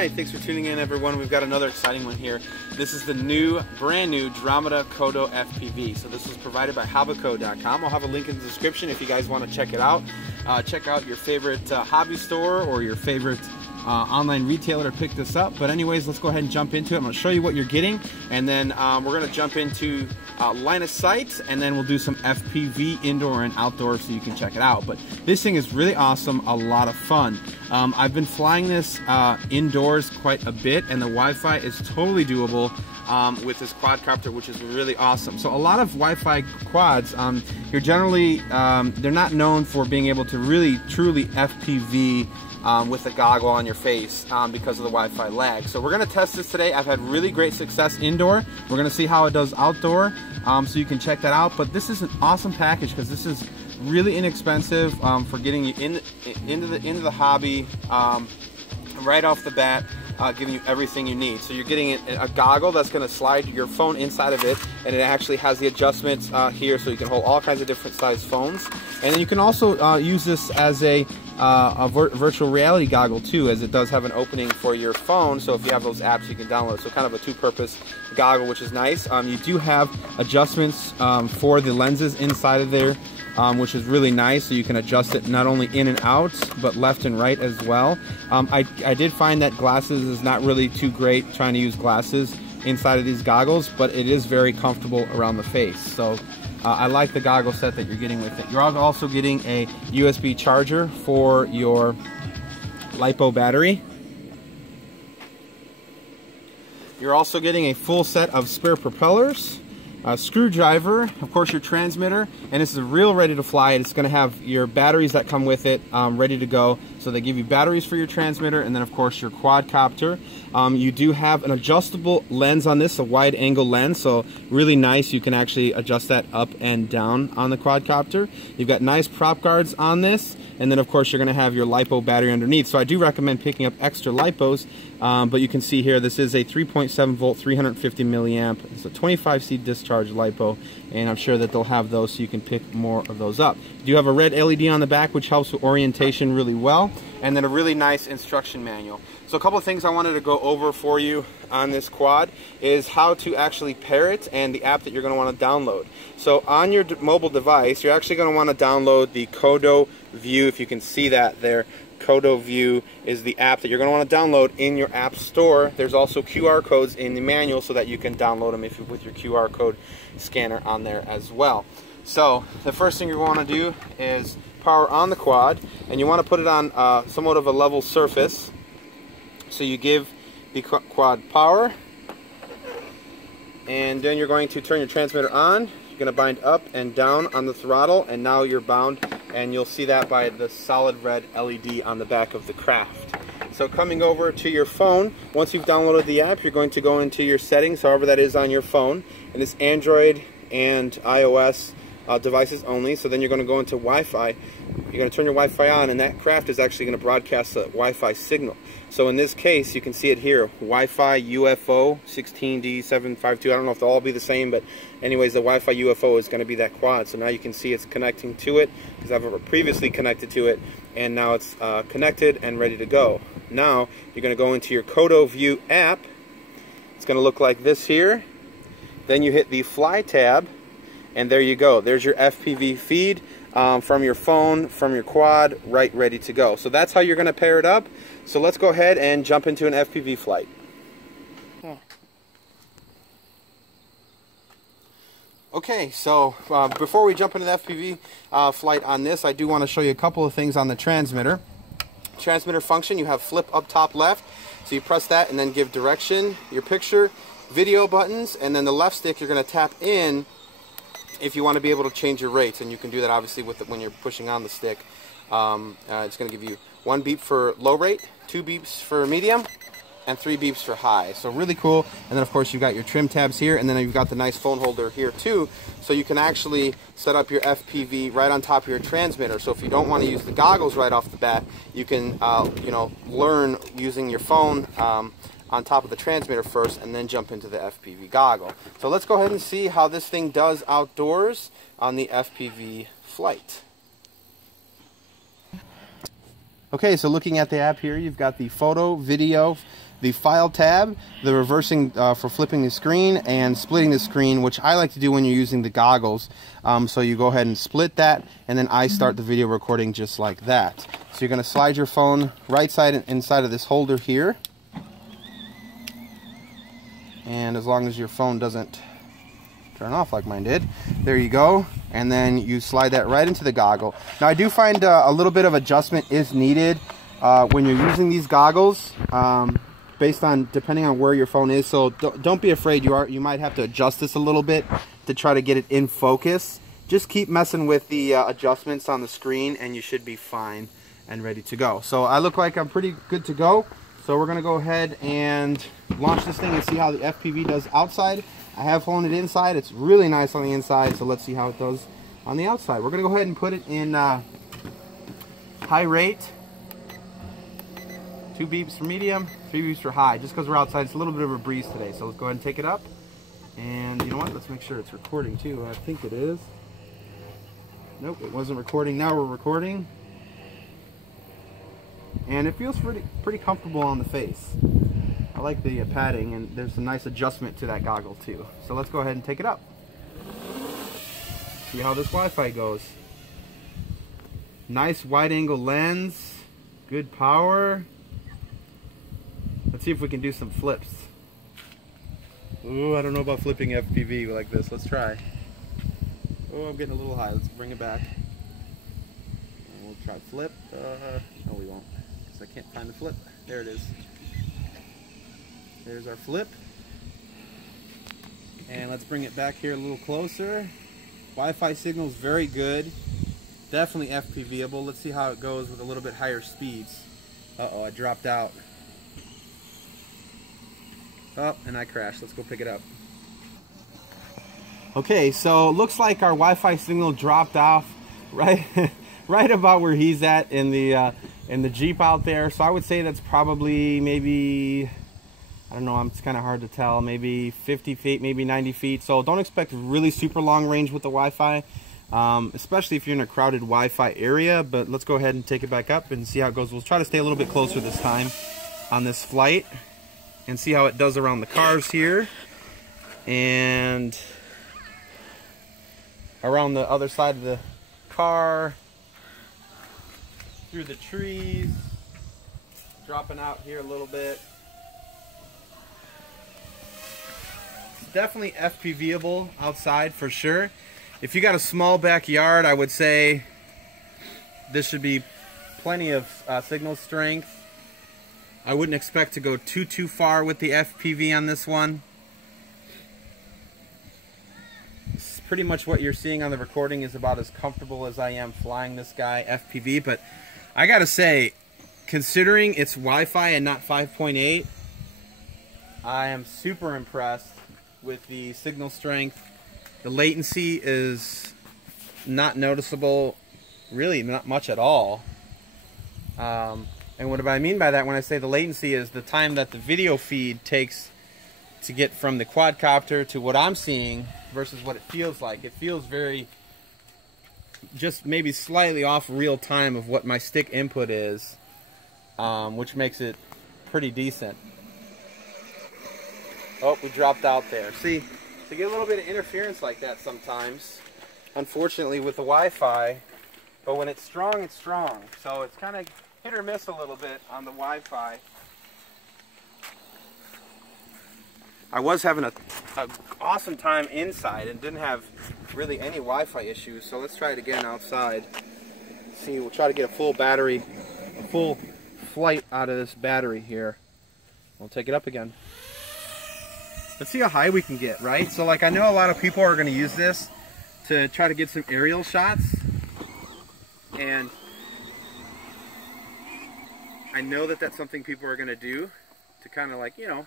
right, thanks for tuning in, everyone. We've got another exciting one here. This is the brand new Dromida Kodo FPV. So this was provided by Hobbico.com. I'll have a link in the description if you guys want to check it out. Check out your favorite hobby store or your favorite online retailer to pick this up. But anyways, let's go ahead and jump into it. I'm going to show you what you're getting, and then we're going to jump into line of sight, and then we'll do some FPV indoor and outdoor so you can check it out. But this thing is really awesome, a lot of fun. I've been flying this indoors quite a bit, and the Wi-Fi is totally doable with this quadcopter, which is really awesome. So a lot of Wi-Fi quads, you're generally, they're not known for being able to really truly FPV with a goggle on your face because of the Wi-Fi lag. So we're going to test this today. I've had really great success indoor. We're going to see how it does outdoor, so you can check that out. But this is an awesome package because this is really inexpensive for getting you into the hobby right off the bat, giving you everything you need. So you're getting a goggle that's going to slide your phone inside of it, and it actually has the adjustments here, so you can hold all kinds of different size phones. And then you can also use this as a virtual reality goggle too, as it does have an opening for your phone, so if you have those apps you can download. So kind of a two-purpose goggle, which is nice. You do have adjustments for the lenses inside of there, which is really nice, so you can adjust it not only in and out but left and right as well. I did find that glasses is not really too great trying to use glasses inside of these goggles, but it is very comfortable around the face. So I like the goggle set that you're getting with it. You're also getting a USB charger for your LiPo battery. You're also getting a full set of spare propellers, a screwdriver, of course your transmitter, and this is real ready to fly. It's going to have your batteries that come with it ready to go. So they give you batteries for your transmitter, and then of course your quadcopter. You do have an adjustable lens on this, a wide angle lens, so really nice. You can actually adjust that up and down on the quadcopter. You've got nice prop guards on this, and then of course you're going to have your LiPo battery underneath. So I do recommend picking up extra LiPos, but you can see here this is a 3.7 volt 350 milliamp. It's a 25C discharge LiPo, and I'm sure that they'll have those so you can pick more of those up. You do have a red LED on the back, which helps with orientation really well, and then a really nice instruction manual. So a couple of things I wanted to go over for you on this quad is how to actually pair it and the app that you're going to want to download. So on your mobile device, you're actually going to want to download the Kodo View. If you can see that there, Kodo View is the app that you're going to want to download in your app store. There's also QR codes in the manual so that you can download them with your QR code scanner on there as well. So the first thing you're going to want to do is power on the quad, and you want to put it on somewhat of a level surface. So you give the quad power, and then you're going to turn your transmitter on. You're going to bind up and down on the throttle, and now you're bound, and you'll see that by the solid red LED on the back of the craft. So coming over to your phone, once you've downloaded the app, you're going to go into your settings, however that is on your phone, and it's Android and iOS devices only. So then you're going to go into Wi-Fi. You're going to turn your Wi-Fi on, and that craft is actually going to broadcast a Wi-Fi signal. So in this case, you can see it here, Wi-Fi UFO 16D752. I don't know if they'll all be the same, but anyways, the Wi-Fi UFO is going to be that quad. So now you can see it's connecting to it, because I've previously connected to it, and now it's connected and ready to go. Now you're going to go into your Kodo View app. It's going to look like this here. Then you hit the Fly tab, and there you go. There's your FPV feed from your phone, from your quad, right ready to go. So that's how you're going to pair it up. So let's go ahead and jump into an FPV flight. Okay, so before we jump into the FPV flight on this, I do want to show you a couple of things on the transmitter. Transmitter function, you have flip up top left. So you press that and then give direction, your picture, video buttons, and then the left stick you're going to tap in if you want to be able to change your rates, and you can do that obviously with when you're pushing on the stick. It's going to give you 1 beep for low rate, 2 beeps for medium, and 3 beeps for high. So really cool. And then of course you've got your trim tabs here, and then you've got the nice phone holder here too, so you can actually set up your FPV right on top of your transmitter. So if you don't want to use the goggles right off the bat, you can you know, learn using your phone on top of the transmitter first, and then jump into the FPV goggle. So let's go ahead and see how this thing does outdoors on the FPV flight. Okay, so looking at the app here, you've got the photo, video, the file tab, the reversing for flipping the screen, and splitting the screen, which I like to do when you're using the goggles. So you go ahead and split that, and then I start the video recording just like that. So you're going to slide your phone right side inside of this holder here. And as long as your phone doesn't turn off like mine did, there you go. And then you slide that right into the goggle. Now I do find a little bit of adjustment is needed when you're using these goggles, based on depending on where your phone is. So don't be afraid. You might have to adjust this a little bit to try to get it in focus. Just keep messing with the adjustments on the screen, and you should be fine and ready to go. So I look like I'm pretty good to go. So we're gonna go ahead and launch this thing and see how the FPV does outside. I have flown it inside. It's really nice on the inside, so let's see how it does on the outside. We're gonna go ahead and put it in high rate. 2 beeps for medium, 3 beeps for high, just because we're outside. It's a little bit of a breeze today, so let's go ahead and take it up. And you know what, let's make sure it's recording too. I think it is. Nope, it wasn't recording. Now we're recording. And it feels pretty comfortable on the face. I like the padding, and there's a nice adjustment to that goggle too. So let's go ahead and take it up. See how this Wi-Fi goes. Nice wide angle lens, good power. Let's see if we can do some flips. Ooh, I don't know about flipping FPV like this. Let's try. Oh, I'm getting a little high. Let's bring it back. And we'll try flip. No, we won't, because I can't find the flip. There it is. There's our flip. And let's bring it back here a little closer. Wi-Fi signal is very good. Definitely FPV-able. Let's see how it goes with a little bit higher speeds. Uh-oh, I dropped out. Oh, and I crashed. Let's go pick it up. Okay, so looks like our Wi-Fi signal dropped off right right about where he's at in the Jeep out there. So I would say that's probably maybe, I don't know, it's kind of hard to tell, maybe 50 feet, maybe 90 feet. So don't expect really super long range with the Wi-Fi, especially if you're in a crowded Wi-Fi area. But let's go ahead and take it back up and see how it goes. We'll try to stay a little bit closer this time on this flight and see how it does around the cars here and around the other side of the car, through the trees, dropping out here a little bit. It's definitely FPV-able outside for sure. If you got a small backyard, I would say this should be plenty of signal strength. I wouldn't expect to go too far with the FPV on this one. Pretty much what you're seeing on the recording is about as comfortable as I am flying this guy FPV, but I gotta say, considering it's Wi-Fi and not 5.8, I am super impressed with the signal strength. The latency is not noticeable, really not much at all. And what I mean by that when I say the latency is the time that the video feed takes to get from the quadcopter to what I'm seeing versus what it feels like. It feels very, just maybe slightly off real time of what my stick input is, which makes it pretty decent. Oh, we dropped out there. See, to get a little bit of interference like that sometimes, unfortunately with the Wi-Fi, but when it's strong, it's strong. So it's kind of hit or miss a little bit on the Wi-Fi. I was having a awesome time inside and didn't have really any Wi-Fi issues. So let's try it again outside. See, we'll try to get a full battery, a full flight out of this battery here. We'll take it up again. Let's see how high we can get, right? So like I know a lot of people are going to use this to try to get some aerial shots. And I know that that's something people are going to do to kind of like, you know,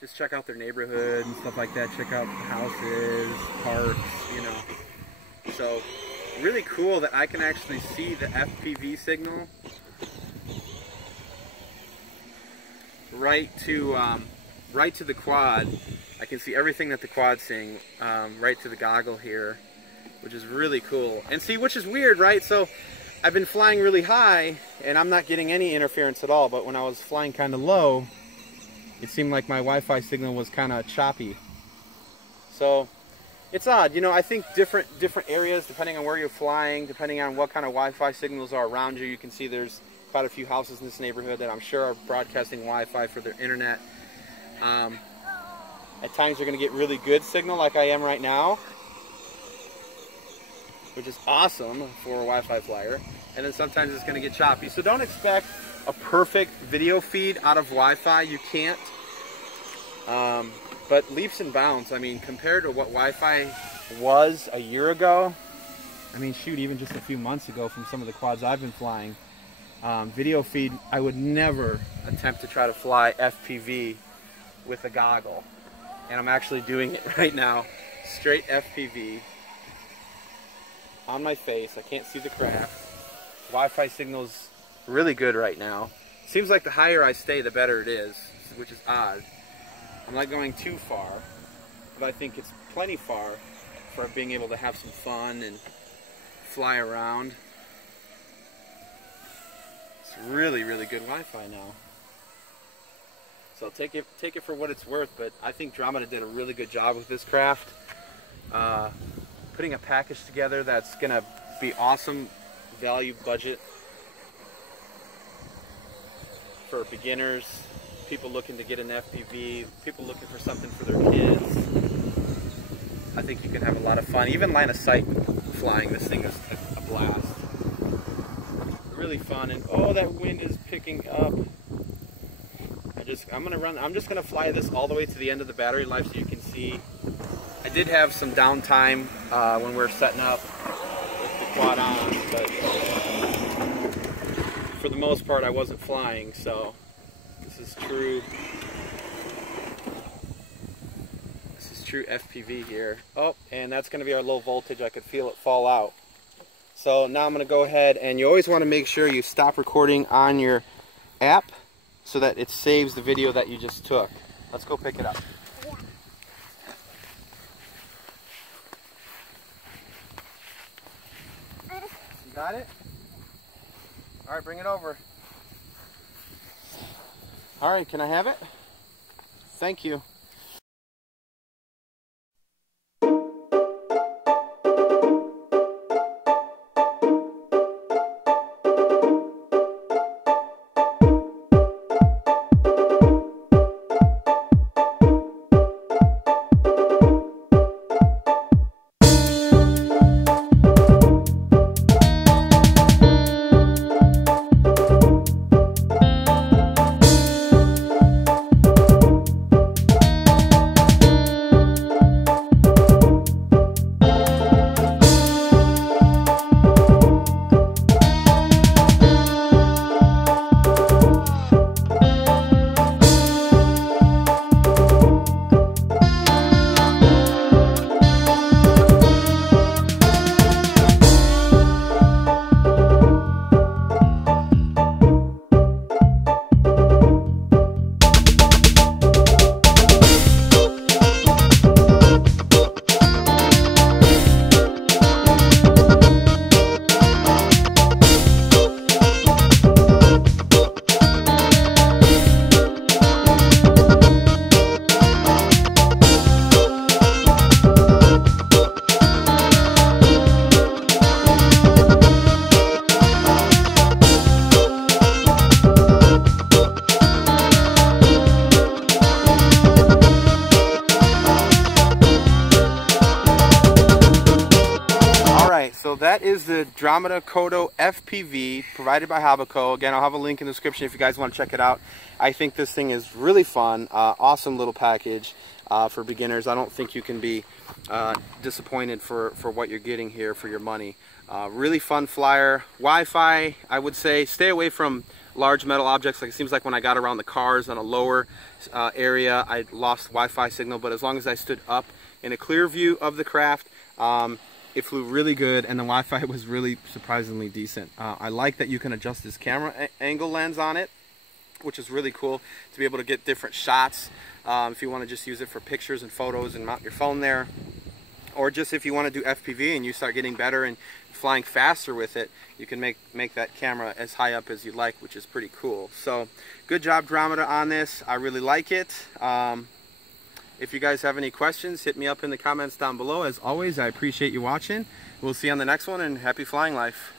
just check out their neighborhood and stuff like that. Check out houses, parks, you know. So really cool that I can actually see the FPV signal right to the quad. I can see everything that the quad's seeing right to the goggle here, which is really cool. And see, which is weird, right? So I've been flying really high and I'm not getting any interference at all, but when I was flying kind of low, it seemed like my Wi-Fi signal was kind of choppy. So it's odd, you know. I think different areas, depending on where you're flying, depending on what kind of Wi-Fi signals are around you. You can see there's quite a few houses in this neighborhood that I'm sure are broadcasting Wi-Fi for their internet. At times you're going to get really good signal like I am right now, which is awesome for a Wi-Fi flyer. And then sometimes it's going to get choppy. So don't expect a perfect video feed out of Wi-Fi. You can't. But leaps and bounds, I mean, compared to what Wi-Fi was a year ago, I mean, shoot, even just a few months ago from some of the quads I've been flying, video feed, I would never attempt to try to fly FPV with a goggle. And I'm actually doing it right now, straight FPV on my face. I can't see the craft. Wi-Fi signal's really good right now. Seems like the higher I stay, the better it is, which is odd. I'm not going too far, but I think it's plenty far for being able to have some fun and fly around. It's really, really good Wi-Fi now. So take it for what it's worth, but I think Dromida did a really good job with this craft. Putting a package together that's going to be awesome value budget for beginners, people looking to get an FPV, people looking for something for their kids. I think you can have a lot of fun. Even line of sight flying this thing is a blast. Really fun. And oh, that wind is picking up. I'm just gonna fly this all the way to the end of the battery life so you can see. I did have some downtime when we were setting up with the quad on, but for the most part I wasn't flying, so this is true FPV here. Oh, and that's gonna be our low voltage. I could feel it fall out. So now I'm gonna go ahead, and you always want to make sure you stop recording on your app so that it saves the video that you just took. Let's go pick it up. Yeah. You got it? All right, bring it over. All right, can I have it? Thank you. So that is the Dromida Kodo FPV provided by Hobbico. Again, I'll have a link in the description if you guys want to check it out. I think this thing is really fun. Awesome little package for beginners. I don't think you can be disappointed for what you're getting here for your money. Really fun flyer. Wi-Fi, I would say, stay away from large metal objects. Like it seems like when I got around the cars on a lower area, I lost Wi-Fi signal. But as long as I stood up in a clear view of the craft, it flew really good, and the Wi-Fi was really surprisingly decent. I like that you can adjust this camera angle lens on it, which is really cool to be able to get different shots if you want to just use it for pictures and photos and mount your phone there, or just if you want to do FPV and you start getting better and flying faster with it, you can make that camera as high up as you like, which is pretty cool. So good job, Dromida, on this. I really like it. If you guys have any questions, hit me up in the comments down below. As always, I appreciate you watching. We'll see you on the next one, and happy flying life.